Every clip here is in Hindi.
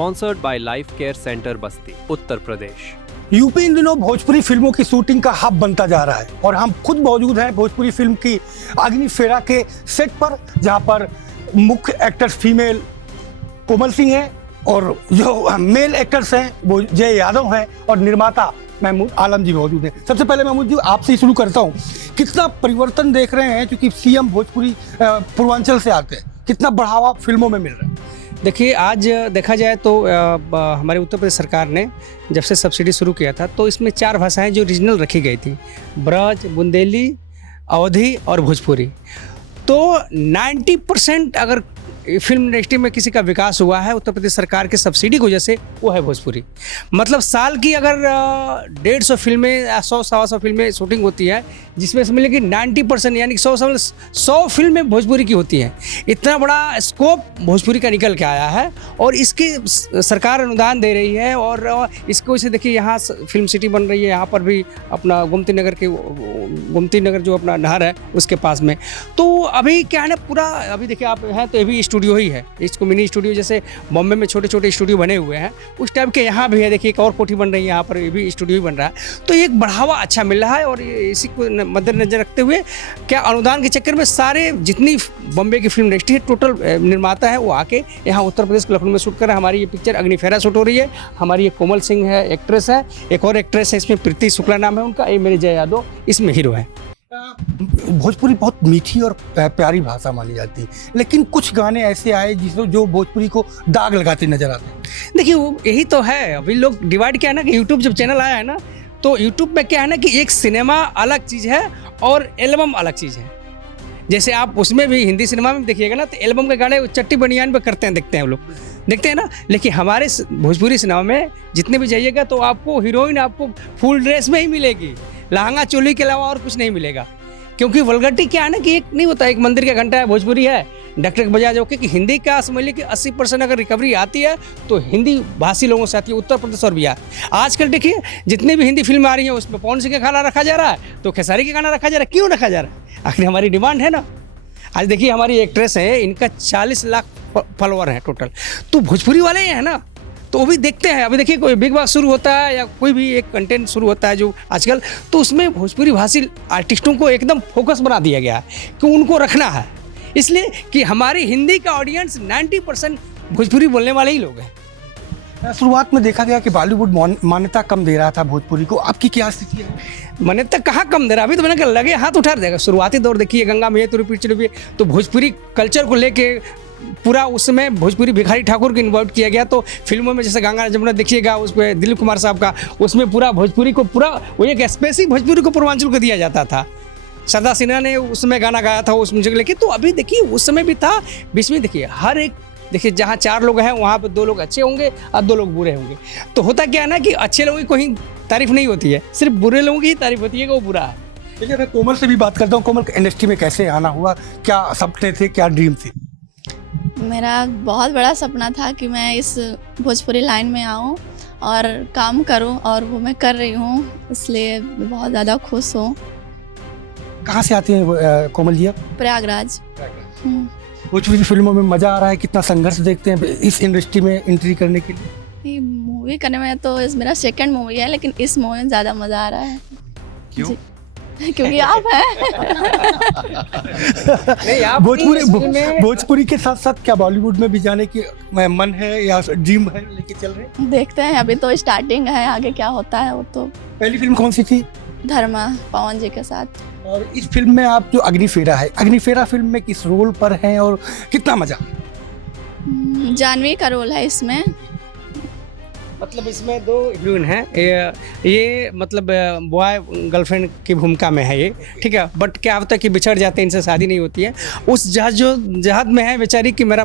Sponsored by life care centre Basti, Uttar Pradesh. UP in दिनों भोजपुरी फिल्मों की शूटिंग का हब बनता जा रहा है और हम खुद मौजूद हैं भोजपुरी फिल्म की अग्निफेरा के सेट पर, जहां पर मुख्य एक्टर्स फीमेल कोमल सिंह हैं और जो मेल एक्टर्स हैं वो जय यादव हैं और निर्माता महमूद आलम जी मौजूद हैं। सबसे पहले महमूद जी आपसे ही शुरू करता हूं, कितना परिवर्तन देख रहे हैं, क्योंकि सीएम भोजपुरी पूर्वांचल से आते हैं, कितना बढ़ावा फिल्मों में मिल रहा है? देखिए, आज देखा जाए तो हमारे उत्तर प्रदेश सरकार ने जब से सब्सिडी शुरू किया था तो इसमें 4 भाषाएं जो रीजनल रखी गई थी, ब्रज, बुंदेली, अवधी और भोजपुरी। तो 90% अगर फिल्म इंडस्ट्री में किसी का विकास हुआ है उत्तर प्रदेश सरकार की सब्सिडी की वजह से, वो है भोजपुरी। मतलब साल की अगर 150 फिल्में या 100-125 फिल्में शूटिंग होती है, जिसमें से मिलेगी 90% यानी कि 100 फिल्में भोजपुरी की होती हैं। इतना बड़ा स्कोप भोजपुरी का निकल के आया है और इसकी सरकार अनुदान दे रही है और इसको वजह से देखिए यहाँ फिल्म सिटी बन रही है, यहाँ पर भी अपना गोमती नगर जो अपना नहर है उसके पास में। तो अभी क्या है ना, पूरा अभी देखिए आप हैं तो ये भी स्टूडियो ही है, इसको मिनी स्टूडियो जैसे बॉम्बे में छोटे छोटे स्टूडियो बने हुए हैं उस टाइप के यहाँ भी है। देखिए एक और कोठी बन रही है, यहाँ पर ये भी स्टूडियो ही बन रहा है। तो एक बढ़ावा अच्छा मिल रहा है और इसी को मद्देनजर रखते हुए क्या अनुदान के चक्कर में सारे जितनी बॉम्बे की फिल्म इंडस्ट्री है टोटल निर्माता है वो आके यहाँ उत्तर प्रदेश के लखनऊ में शूट कर रहा है। हमारी ये पिक्चर अग्निफेरा शूट हो रही है। हमारी ये कोमल सिंह है एक्ट्रेस है, एक और एक्ट्रेस है इसमें प्रीति शुक्ला नाम है उनका, ये मेरे जय यादव इसमें हीरो है। भोजपुरी बहुत मीठी और प्यारी भाषा मानी जाती है, लेकिन कुछ गाने ऐसे आए जो भोजपुरी को दाग लगाते नजर आते हैं। देखिए वो यही तो है, अभी लोग डिवाइड क्या है ना कि यूट्यूब जब चैनल आया है ना, तो यूट्यूब में क्या है ना कि एक सिनेमा अलग चीज़ है और एल्बम अलग चीज़ है। जैसे आप उसमें भी हिंदी सिनेमा में देखिएगा ना तो एल्बम के गाने चट्टी बनियान पे करते हैं, देखते हैं वो लोग, देखते हैं ना। लेकिन हमारे भोजपुरी सिनेमा में जितने भी जाइएगा तो आपको हीरोइन आपको फुल ड्रेस में ही मिलेगी, लहंगा चोली के अलावा और कुछ नहीं मिलेगा। क्योंकि वल्गरिटी क्या है ना कि एक नहीं होता, एक मंदिर का घंटा है भोजपुरी है, डॉक्टर के बजाय जो कि हिंदी का समझ लीजिए कि 80% अगर रिकवरी आती है तो हिंदी भाषी लोगों से आती है, उत्तर प्रदेश और बिहार। आजकल देखिए जितनी भी हिंदी फिल्म आ रही है उसमें पवन सिंह का गाना रखा जा रहा है तो खेसारी का गाना रखा जा रहा है। क्यों रखा जा रहा है? आखिर हमारी डिमांड है ना। आज देखिए हमारी एक्ट्रेस है, इनका 40 लाख फॉलोअर है टोटल, तो भोजपुरी वाले हैं ना, तो वो भी देखते हैं। अभी देखिए कोई बिग बॉस शुरू होता है या कोई भी एक कंटेंट शुरू होता है जो आजकल, तो उसमें भोजपुरी भाषी आर्टिस्टों को एकदम फोकस बना दिया गया है कि उनको रखना है, इसलिए कि हमारी हिंदी का ऑडियंस 90% भोजपुरी बोलने वाले ही लोग हैं। शुरुआत में देखा गया कि बॉलीवुड मान्यता कम दे रहा था भोजपुरी को, आपकी क्या स्थिति है? मान्यता कहाँ कम दे रहा, अभी तो मैंने कहा लगे हाथ उठा देगा। शुरुआती दौर देखिए गंगा मैया तुरी पीछे, तो भोजपुरी कल्चर को लेके पूरा उस समय भोजपुरी भिखारी ठाकुर को इन्वॉल्व किया गया। तो फिल्मों में जैसे गंगा जमुना देखिएगा उस पर दिलीप कुमार साहब का, उसमें पूरा भोजपुरी को पूरा वो एक स्पेशल भोजपुरी को पूर्वांचल को दिया जाता था। सरदार सिन्हा ने उसमें गाना गाया था उस मुझे लेके। तो अभी देखिए उस समय भी था, बीच में देखिए हर एक, देखिए जहाँ 4 लोग हैं वहाँ पर 2 लोग अच्छे होंगे और 2 लोग बुरे होंगे। तो होता क्या है ना कि अच्छे लोगों की कोई तारीफ नहीं होती है, सिर्फ बुरे लोगों की ही तारीफ होती है कि वो बुरा है। चलिए मैं कोमल से भी बात करता हूँ। कोमल, इंडस्ट्री में कैसे आना हुआ, क्या सपने थे, क्या ड्रीम थी? मेरा बहुत बड़ा सपना था कि मैं इस भोजपुरी लाइन में आऊँ और काम करूँ, और वो मैं कर रही हूँ, इसलिए बहुत ज़्यादा खुश हूँ। कहाँ से आती हैं कोमल जी आप? प्रयागराज। भोजपुरी फिल्मों में मज़ा आ रहा है, कितना संघर्ष देखते हैं इस इंडस्ट्री में एंट्री करने के लिए? ये मूवी करने में तो मेरा सेकंड मूवी है, लेकिन इस मूवी में ज़्यादा मज़ा आ रहा है। क्यों? क्योंकि आप हैं। भोजपुरी के साथ साथ क्या बॉलीवुड में भी जाने की मन है या ड्रीम है लेके चल रहे हैं? देखते हैं, अभी तो स्टार्टिंग है, आगे क्या होता है वो तो। पहली फिल्म कौन सी थी? धर्मा, पवन जी के साथ। और इस फिल्म में आप जो अग्निफेरा है, अग्निफेरा फिल्म में किस रोल पर हैं और कितना मजा? जानवी का रोल है इसमें। मतलब इसमें 2 हीरोइन हैं, ये मतलब बॉय गर्लफ्रेंड की भूमिका में है ये, ठीक है। बट क्या होता है कि बिछड़ जाते हैं, इनसे शादी नहीं होती है। उस जहाज में है बेचारी कि मेरा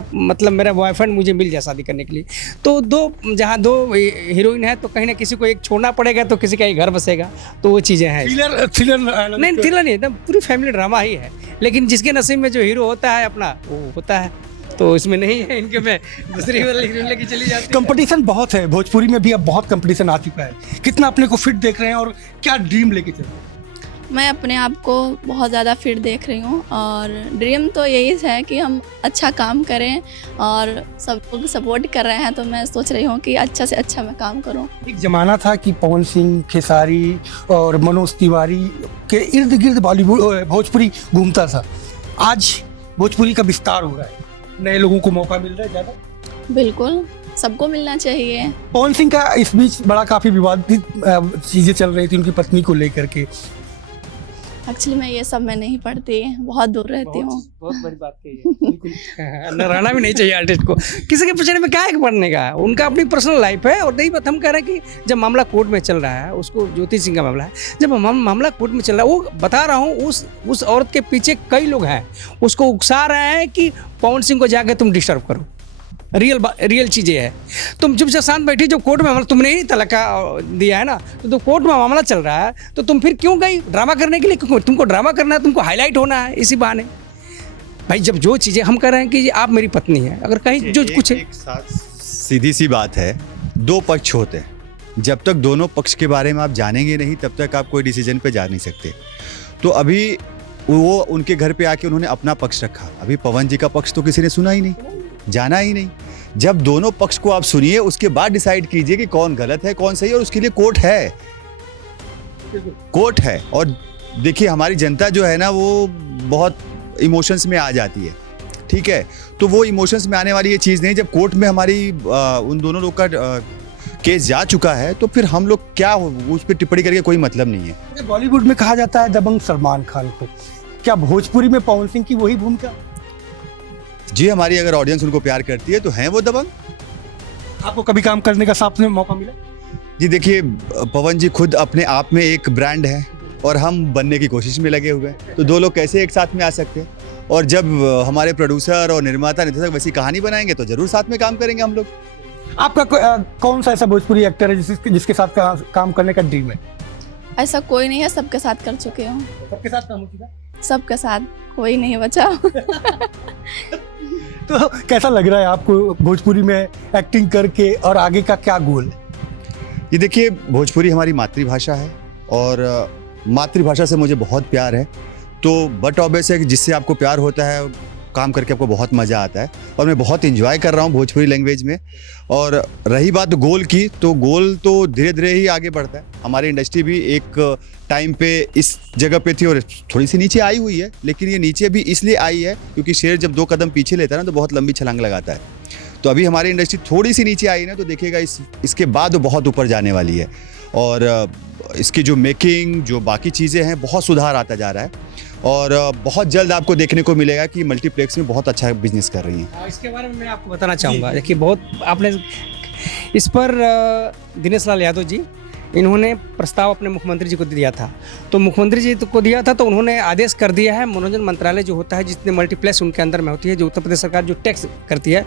बॉयफ्रेंड मुझे मिल जाए शादी करने के लिए। तो 2 हीरोइन है तो कहीं ना किसी को एक छोड़ना पड़ेगा तो किसी का ही घर बसेगा, तो वो चीज़ें हैं। थ्रिलर नहीं, थ्रिलर नहीं, एकदम पूरी फैमिली ड्रामा ही है। लेकिन जिसके नसीब में जो हीरो होता है अपना वो होता है, तो इसमें नहीं है, इनके में दूसरी वाली हीरोइन लेके चली जाती है। कंपटीशन बहुत है भोजपुरी में भी, अब बहुत कंपटीशन आ चुका है। कितना अपने को फिट देख रहे हैं और क्या ड्रीम लेके चल रहे हैं? मैं अपने आप को बहुत ज़्यादा फिट देख रही हूँ और ड्रीम तो यही है कि हम अच्छा काम करें और सब लोग सपोर्ट कर रहे हैं तो मैं सोच रही हूँ कि अच्छा से अच्छा मैं काम करूँ। एक जमाना था कि पवन सिंह, खेसारी और मनोज तिवारी के इर्द गिर्द बॉलीवुड भोजपुरी घूमता था। आज भोजपुरी का विस्तार हो रहा है, नए लोगों को मौका मिल रहा है ज़्यादा। बिल्कुल, सबको मिलना चाहिए। पवन सिंह का इस बीच बड़ा काफ़ी विवादित चीज़ें चल रही थी उनकी पत्नी को लेकर के। एक्चुअली मैं ये सब में नहीं पढ़ती, बहुत दूर रहती हूँ। बहुत बड़ी बात कही है, बिल्कुल। न रहना भी नहीं चाहिए आर्टिस्ट को, किसी के पीछे में क्या है पढ़ने का, उनका अपनी पर्सनल लाइफ है। और नहीं बात हम कह रहे हैं कि जब मामला कोर्ट में चल रहा है, उसको ज्योति सिंह का मामला है, जब मामला कोर्ट में चल रहा है, वो बता रहा हूँ उस औरत के पीछे कई लोग हैं, उसको उकसा रहे हैं कि पवन सिंह को जाके तुम डिस्टर्ब करो। रियल चीज़ें है। तुम चुपचाप शांत बैठी, जब कोर्ट में मामला तुमने ही तलाक दिया है ना, तो कोर्ट में मामला चल रहा है तो तुम फिर क्यों गई ड्रामा करने के लिए? क्यों तुमको ड्रामा करना है, तुमको हाईलाइट होना है इसी बहाने। भाई जब जो चीज़ें हम कह रहे हैं कि आप मेरी पत्नी है, अगर कहीं जो कुछ है, एक साथ सीधी सी बात है, दो पक्ष होते हैं। जब तक दोनों पक्ष के बारे में आप जानेंगे नहीं तब तक आप कोई डिसीजन पे जा नहीं सकते। तो अभी वो उनके घर पे आके उन्होंने अपना पक्ष रखा, अभी पवन जी का पक्ष तो किसी ने सुना ही नहीं, जाना ही नहीं। जब दोनों पक्ष को आप सुनिए उसके बाद डिसाइड कीजिए कि कौन गलत है कौन सही है, और उसके लिए कोर्ट है। और देखिए हमारी जनता जो है ना वो बहुत इमोशंस में आ जाती है, ठीक है, तो वो इमोशंस में आने वाली ये चीज़ नहीं। जब कोर्ट में हमारी उन दोनों लोग का केस जा चुका है तो फिर हम लोग क्या उस पर टिप्पणी करके कोई मतलब नहीं है। बॉलीवुड में कहा जाता है दबंग सलमान खान को, क्या भोजपुरी में पवन सिंह की वही भूमिका? जी, हमारी अगर ऑडियंस उनको प्यार करती है तो हैं वो दबंग। आपको कभी काम करने का साथ में मौका मिला? जी देखिए, पवन जी खुद अपने आप में एक ब्रांड है और हम बनने की कोशिश में लगे हुए हैं, तो दो लोग कैसे एक साथ में आ सकते हैं? और जब हमारे प्रोड्यूसर और निर्माता निर्देशक वैसी कहानी बनाएंगे तो जरूर साथ में काम करेंगे हम लोग। आपका कौन सा ऐसा भोजपुरी एक्टर है जिसके साथ काम करने का ड्रीम है? ऐसा कोई नहीं है, सबके साथ कर चुके हूँ। सबके साथ काम हो चुका? सबके साथ, कोई नहीं बचा। तो कैसा लग रहा है आपको भोजपुरी में एक्टिंग करके, और आगे का क्या गोल है? ये देखिए, भोजपुरी हमारी मातृभाषा है और मातृभाषा से मुझे बहुत प्यार है, तो बट ऑब्वियस है कि जिससे आपको प्यार होता है काम करके आपको बहुत मज़ा आता है, और मैं बहुत एंजॉय कर रहा हूँ भोजपुरी लैंग्वेज में। और रही बात गोल की, तो गोल तो धीरे धीरे ही आगे बढ़ता है। हमारी इंडस्ट्री भी एक टाइम पे इस जगह पे थी और थोड़ी सी नीचे आई हुई है, लेकिन ये नीचे भी इसलिए आई है क्योंकि शेर जब 2 कदम पीछे लेता है ना तो बहुत लंबी छलांग लगाता है। तो अभी हमारी इंडस्ट्री थोड़ी सी नीचे आई ना, तो देखिएगा इसके बाद वो बहुत ऊपर जाने वाली है, और इसकी जो मेकिंग, जो बाकी चीज़ें हैं, बहुत सुधार आता जा रहा है, और बहुत जल्द आपको देखने को मिलेगा कि मल्टीप्लेक्स में बहुत अच्छा बिजनेस कर रही हैं। इसके बारे में मैं आपको बताना चाहूँगा। देखिए, बहुत आपने इस पर दिनेश लाल यादव जी, इन्होंने प्रस्ताव अपने मुख्यमंत्री जी को दिया था, तो मुख्यमंत्री जी को दिया था तो उन्होंने आदेश कर दिया है, मनोरंजन मंत्रालय जो होता है, जितने मल्टीप्लेक्स उनके अंदर में होती है, जो उत्तर प्रदेश सरकार जो टैक्स करती है,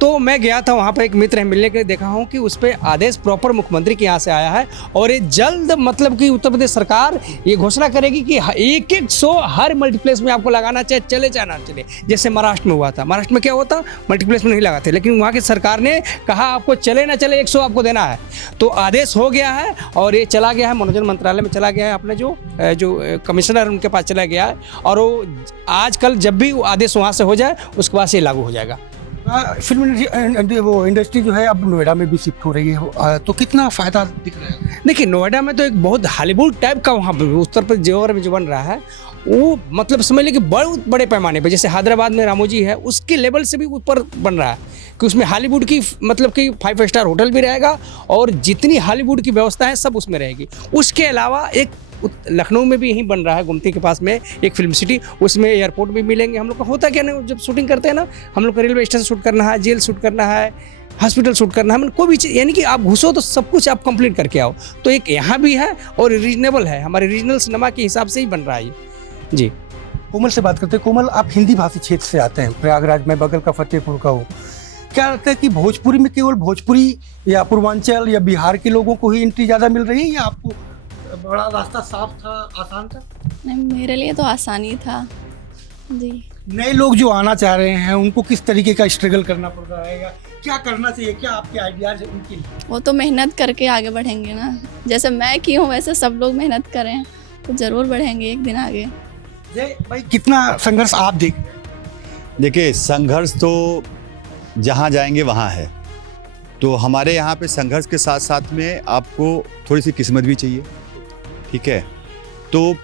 तो मैं गया था वहाँ पर, एक मित्र है, मिलने के लिए देखा हूँ कि उस पर आदेश प्रॉपर मुख्यमंत्री के यहाँ से आया है, और ये जल्द मतलब कि उत्तर प्रदेश सरकार ये घोषणा करेगी कि 1-1 शो हर मल्टीप्लेक्स में आपको लगाना चाहिए, चले चाहे ना चले। जैसे महाराष्ट्र में हुआ था, महाराष्ट्र में क्या होता, मल्टीप्लेक्स में नहीं लगाते, लेकिन वहाँ की सरकार ने कहा आपको चले ना चले 1 शो आपको देना है, तो आदेश हो गया है और ये चला गया है मनोरंजन मंत्रालय में, चला गया है अपने जो कमिश्नर उनके पास चला गया है, और वो आजकल जब भी आदेश वहाँ से हो जाए उसके बाद से लागू हो जाएगा। फिल्म वो इंडस्ट्री जो है अब नोएडा में भी शिफ्ट हो रही है, तो कितना फ़ायदा दिख रहा है? देखिए, नोएडा में तो एक बहुत हॉलीवुड टाइप का वहाँ पर उत्तर प्रदेश जेवर में जो बन रहा है, वो मतलब समझ लीजिए कि बहुत बड़े पैमाने पे, जैसे हैदराबाद में रामोजी है, उसके लेवल से भी ऊपर बन रहा है, कि उसमें हॉलीवुड की मतलब कि 5 स्टार होटल भी रहेगा, और जितनी हॉलीवुड की व्यवस्था है सब उसमें रहेगी। उसके अलावा एक लखनऊ में भी यहीं बन रहा है, गुमती के पास में एक फिल्म सिटी, उसमें एयरपोर्ट भी मिलेंगे। हम लोग का होता क्या ना, जब शूटिंग करते हैं ना, हम लोग को रेलवे स्टेशन शूट करना है, जेल शूट करना है, हॉस्पिटल शूट करना है, मतलब कोई भी चीज़, यानी कि आप घुसो तो सब कुछ आप कंप्लीट करके आओ। तो एक यहाँ भी है और रीजनेबल है, हमारे रीजनल सिनेमा के हिसाब से ही बन रहा है जी। कोमल से बात करते हैं। कोमल, आप हिंदी भाषी क्षेत्र से आते हैं, प्रयागराज में, बगल का फतेहपुर का हूँ। क्या लगता है कि भोजपुरी में केवल भोजपुरी या पूर्वांचल या बिहार के लोगों को ही एंट्री ज़्यादा मिल रही है, या आपको बड़ा रास्ता साफ था, आसान था? नहीं, मेरे लिए तो आसानी था जी। नए लोग जो आना चाह रहे हैं उनको किस तरीके का स्ट्रगल करना पड़ रहा है, क्या करना चाहिए, क्या आपके आइडियाज है उनके लिए? वो तो मेहनत करके आगे बढ़ेंगे ना, जैसे मैं की हूँ वैसे सब लोग मेहनत करें तो ज़रूर बढ़ेंगे एक दिन आगे। जय भाई, कितना संघर्ष आप देख? देखिए, संघर्ष तो जहाँ जाएंगे वहाँ है। तो हमारे यहाँ पे संघर्ष के साथ साथ में आपको थोड़ी सी किस्मत भी चाहिए, ठीक है। तो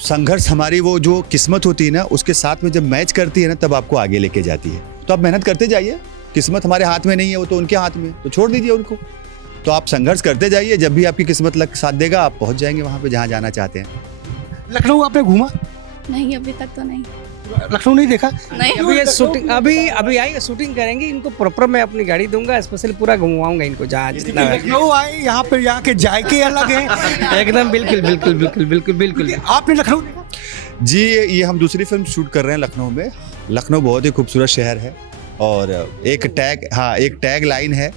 संघर्ष हमारी वो जो किस्मत होती है ना, उसके साथ में जब मैच करती है ना, तब आपको आगे लेके जाती है। तो आप मेहनत करते जाइए, किस्मत हमारे हाथ में नहीं है, वो तो उनके हाथ में, तो छोड़ दीजिए उनको। तो आप संघर्ष करते जाइए, जब भी आपकी किस्मत लग साथ देगा, आप पहुँच जाएंगे वहाँ पे जहाँ जाना चाहते हैं। लखनऊ आपने घूमा? नहीं, अभी तक तो नहीं। लखनऊ नहीं देखा? नहीं, अभी ये शूटिंग अभी आएंगे, शूटिंग करेंगे, इनको प्रॉपर मैं अपनी गाड़ी दूंगा, स्पेशल पूरा घुमाऊंगा इनको जहाँ जितना है। लखनऊ आए, यहाँ पे यहाँ के जायके अलग हैं। एकदम बिल्कुल बिल्कुल बिल्कुल बिल्कुल बिल्कुल। आपने लखनऊ देखा? जी, ये हम दूसरी फिल्म शूट कर रहे हैं लखनऊ में। लखनऊ बहुत ही खूबसूरत शहर है और एक टैग लाइन है,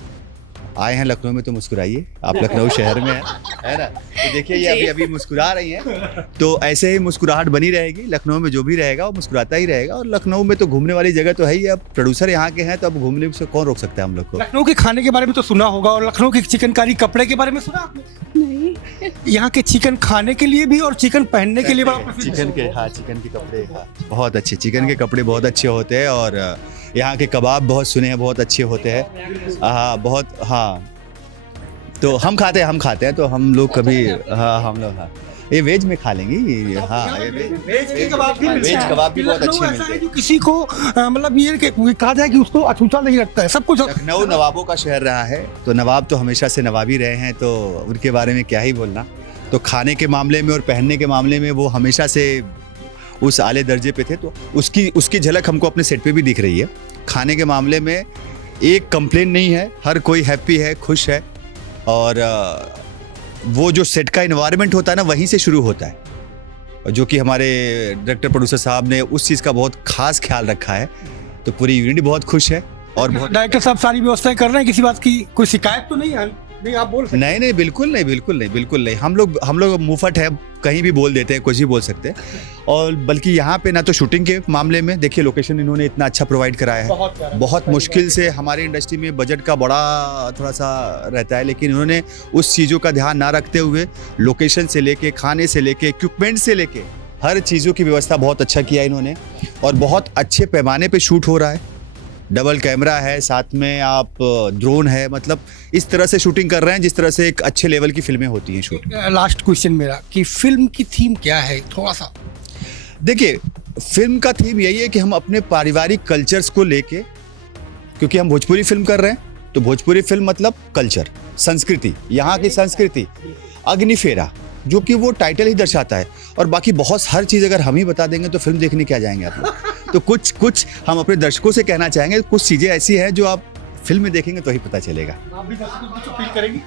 आए हैं लखनऊ में तो मुस्कुराइए। आप लखनऊ शहर में है ना, तो देखिए ये अभी मुस्कुरा रही हैं, तो ऐसे ही मुस्कुराहट बनी रहेगी। लखनऊ में जो भी रहेगा वो मुस्कुराता ही रहेगा। और लखनऊ में तो घूमने वाली जगह तो है ही। अब प्रोड्यूसर यहाँ के हैं तो अब घूमने से कौन रोक सकता है हम लोग को। लखनऊ के खाने के बारे में तो सुना होगा, और लखनऊ की चिकनकारी कपड़े के बारे में सुना आपने? नहीं। यहाँ के चिकन खाने के लिए भी और चिकन पहनने के लिए बड़ा प्रसिद्ध है। चिकन के कपड़े बहुत अच्छे, चिकन के कपड़े बहुत अच्छे होते हैं। और यहाँ के कबाब बहुत सुने हैं, बहुत अच्छे होते हैं। हाँ, बहुत। हाँ, तो हम खाते हैं तो हम लोग कभी, हाँ हम लोग, हाँ ये वेज में खा लेंगे। हाँ, ये वेज कबाब भी मिलते हैं। वेज कबाब भी बहुत लखनऊ अच्छे ऐसा मिलते है हैं। जो किसी को मतलब ये कहा जाए कि उसको अछूता नहीं लगता है, सब कुछ। लखनऊ नवाबों का शहर रहा है, तो नवाब तो हमेशा से नवाबी रहे हैं, तो उनके बारे में क्या ही बोलना। तो खाने के मामले में और पहनने के मामले में वो हमेशा से उस आले दर्जे पे थे। तो उसकी झलक हमको अपने सेट पे भी दिख रही है। खाने के मामले में एक कंप्लेन नहीं है, हर कोई हैप्पी है, खुश है। और वो जो सेट का इन्वायरमेंट होता है ना, वहीं से शुरू होता है, जो कि हमारे डायरेक्टर प्रोड्यूसर साहब ने उस चीज़ का बहुत खास ख्याल रखा है। तो पूरी यूनिट बहुत खुश है और बहुत। डायरेक्टर साहब सारी व्यवस्थाएं कर रहे हैं, किसी बात की कोई शिकायत तो नहीं है? नहीं, आप बोल सकते नहीं, बिल्कुल नहीं। हम लोग मुंहफट है, कहीं भी बोल देते हैं, कुछ भी बोल सकते हैं। और बल्कि यहाँ पे ना तो शूटिंग के मामले में देखिए, लोकेशन इन्होंने इतना अच्छा प्रोवाइड कराया है। बहुत मुश्किल से हमारी इंडस्ट्री में बजट का बड़ा थोड़ा सा रहता है, लेकिन इन्होंने उस चीज़ों का ध्यान ना रखते हुए लोकेशन से लेके, खाने से लेके, इक्विपमेंट से लेके हर चीज़ों की व्यवस्था बहुत अच्छा किया इन्होंने। और बहुत अच्छे पैमाने पर शूट हो रहा है। डबल कैमरा है, साथ में आप ड्रोन है, मतलब इस तरह से शूटिंग कर रहे हैं जिस तरह से एक अच्छे लेवल की फिल्में होती हैं शूट। लास्ट क्वेश्चन मेरा कि फिल्म की थीम क्या है, थोड़ा सा? देखिए, फिल्म का थीम यही है कि हम अपने पारिवारिक कल्चर्स को लेके, क्योंकि हम भोजपुरी फिल्म कर रहे हैं, तो भोजपुरी फिल्म मतलब कल्चर, संस्कृति, यहाँ की संस्कृति। अग्निफेरा, जो कि वो टाइटल ही दर्शाता है। और बाकी बहुत हर चीज़ अगर हम ही बता देंगे तो फिल्म देखने क्या जाएंगे आप लोग। तो कुछ हम अपने दर्शकों से कहना चाहेंगे, कुछ चीज़ें ऐसी हैं जो आप फिल्म में देखेंगे तो ही पता चलेगा। आप भी दर्शकों को कुछ अपील करेंगी?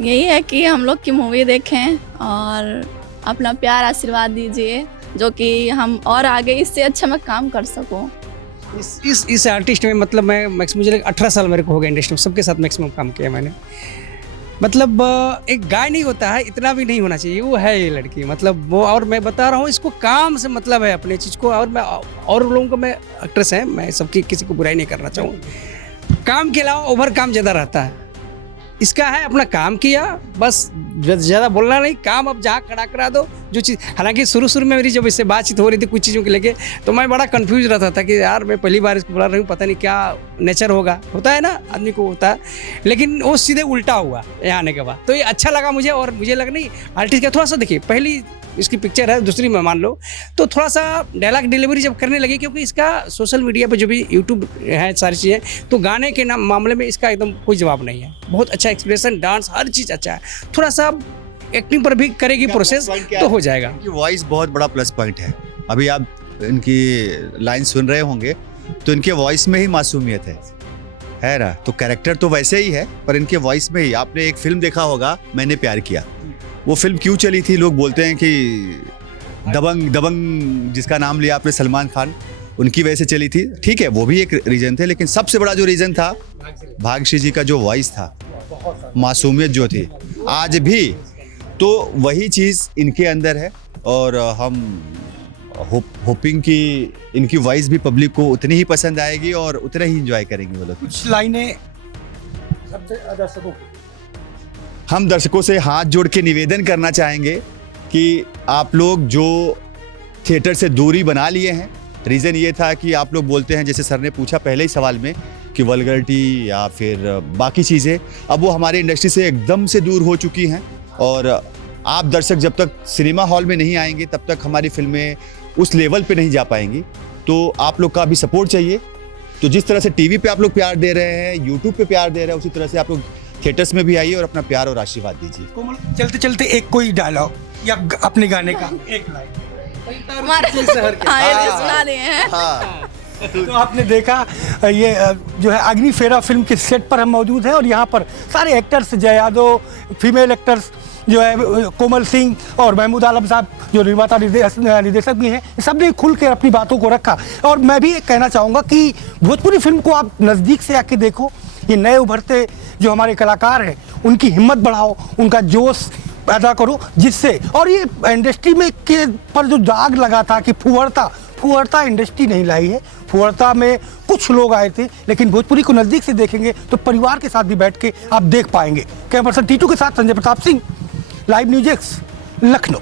यही है कि हम लोग की मूवी देखें और अपना प्यार आशीर्वाद दीजिए, जो कि हम और आगे इससे अच्छा मैं काम कर सकूं। इस आर्टिस्ट में मतलब मैं मैक्सिमम मुझे 18 साल मेरे को हो गया इंडस्ट्री में, सबके साथ मैक्सिमम काम किया मैंने। मतलब एक गाय नहीं होता है, इतना भी नहीं होना चाहिए, वो है ये लड़की। मतलब वो, और मैं बता रहा हूँ, इसको काम से मतलब है अपने चीज़ को। और मैं और लोगों को, मैं एक्ट्रेस हैं, मैं सबकी किसी को बुराई नहीं करना चाहूँ, काम के अलावा ओवर काम ज़्यादा रहता है। इसका है अपना काम किया, बस ज़्यादा बोलना नहीं, काम अब जहाँ खड़ा करा दो जो चीज़। हालांकि शुरू में मेरी जब इससे बातचीत हो रही थी कुछ चीज़ों को लेके, तो मैं बड़ा कंफ्यूज रहता था कि यार मैं पहली बार इसको बुला रही हूँ, पता नहीं क्या नेचर होता है ना, आदमी को होता है। लेकिन वो सीधे उल्टा हुआ यहाँ आने के बाद, तो ये अच्छा लगा मुझे। और मुझे लगा नहीं, आर्टिस्ट का थोड़ा सा देखिए, पहली इसकी पिक्चर है, दूसरी में मान लो, तो थोड़ा सा डायलॉग डिलीवरी जब करने लगी, क्योंकि इसका सोशल मीडिया पे जो भी यूट्यूब है सारी चीज़ें, तो गाने के मामले में इसका एकदम कोई जवाब नहीं है। बहुत अच्छा एक्सप्रेशन, डांस, हर चीज़ अच्छा है। थोड़ा सा एक्टिंग पर भी करेगी प्रोसेस तो हो जाएगा। इनकी वॉइस बहुत बड़ा प्लस पॉइंट है। अभी आप इनकी लाइन सुन रहे होंगे तो इनके वॉइस में ही मासूमियत है ना। तो कैरेक्टर तो वैसे ही है, पर इनके वॉइस में ही। आपने एक फिल्म देखा होगा, मैंने प्यार किया। वो फिल्म क्यों चली थी? लोग बोलते हैं कि दबंग जिसका नाम लिया आपने, सलमान खान, उनकी वजह से चली थी। ठीक है, वो भी एक रीज़न थे, लेकिन सबसे बड़ा जो रीज़न था, भाग्यश्री जी का जो वॉइस था, मासूमियत जो थी, आज भी तो वही चीज़ इनके अंदर है। और हम होपिंग कि इनकी वॉइस भी पब्लिक को उतनी ही पसंद आएगी और उतना ही एंजॉय करेंगे वो लोग। कुछ लाइनें हम दर्शकों से हाथ जोड़ के निवेदन करना चाहेंगे कि आप लोग जो थिएटर से दूरी बना लिए हैं, रीज़न ये था कि आप लोग बोलते हैं, जैसे सर ने पूछा पहले ही सवाल में, कि वल्गरिटी या फिर बाकी चीज़ें अब वो हमारे इंडस्ट्री से एकदम से दूर हो चुकी हैं। और आप दर्शक जब तक सिनेमा हॉल में नहीं आएंगे तब तक हमारी फिल्में उस लेवल पे नहीं जा पाएंगी। तो आप लोग का भी सपोर्ट चाहिए। तो जिस तरह से टीवी पे आप लोग प्यार दे रहे हैं, यूट्यूब पे प्यार दे रहे हैं, उसी तरह से आप लोग थिएटर्स में भी आइए और अपना प्यार और आशीर्वाद दीजिए। कोमल, चलते चलते एक कोई डायलॉग या अपने गाने का एक लाइन। हमारे ये सुना दिए हैं। हाँ, तो आपने देखा ये जो है अग्निफेरा फिल्म के सेट पर हम मौजूद हैं और यहाँ पर सारे एक्टर्स, जय यादव, फीमेल एक्टर्स जो है कोमल सिंह और महमूद आलम साहब जो निर्माता निर्देशक भी हैं, सब ने खुल के अपनी बातों को रखा। और मैं भी एक कहना चाहूँगा कि भोजपुरी फिल्म को आप नज़दीक से आके देखो। ये नए उभरते जो हमारे कलाकार हैं उनकी हिम्मत बढ़ाओ, उनका जोश पैदा करो, जिससे और ये इंडस्ट्री में के पर जो दाग लगा था कि फुहरता इंडस्ट्री नहीं लाई है। फुहरता में कुछ लोग आए थे, लेकिन भोजपुरी को नज़दीक से देखेंगे तो परिवार के साथ भी बैठ के आप देख पाएंगे। कैमरा पर्सन टीटू के साथ Sanjay Pratap Singh, live news x, Lucknow.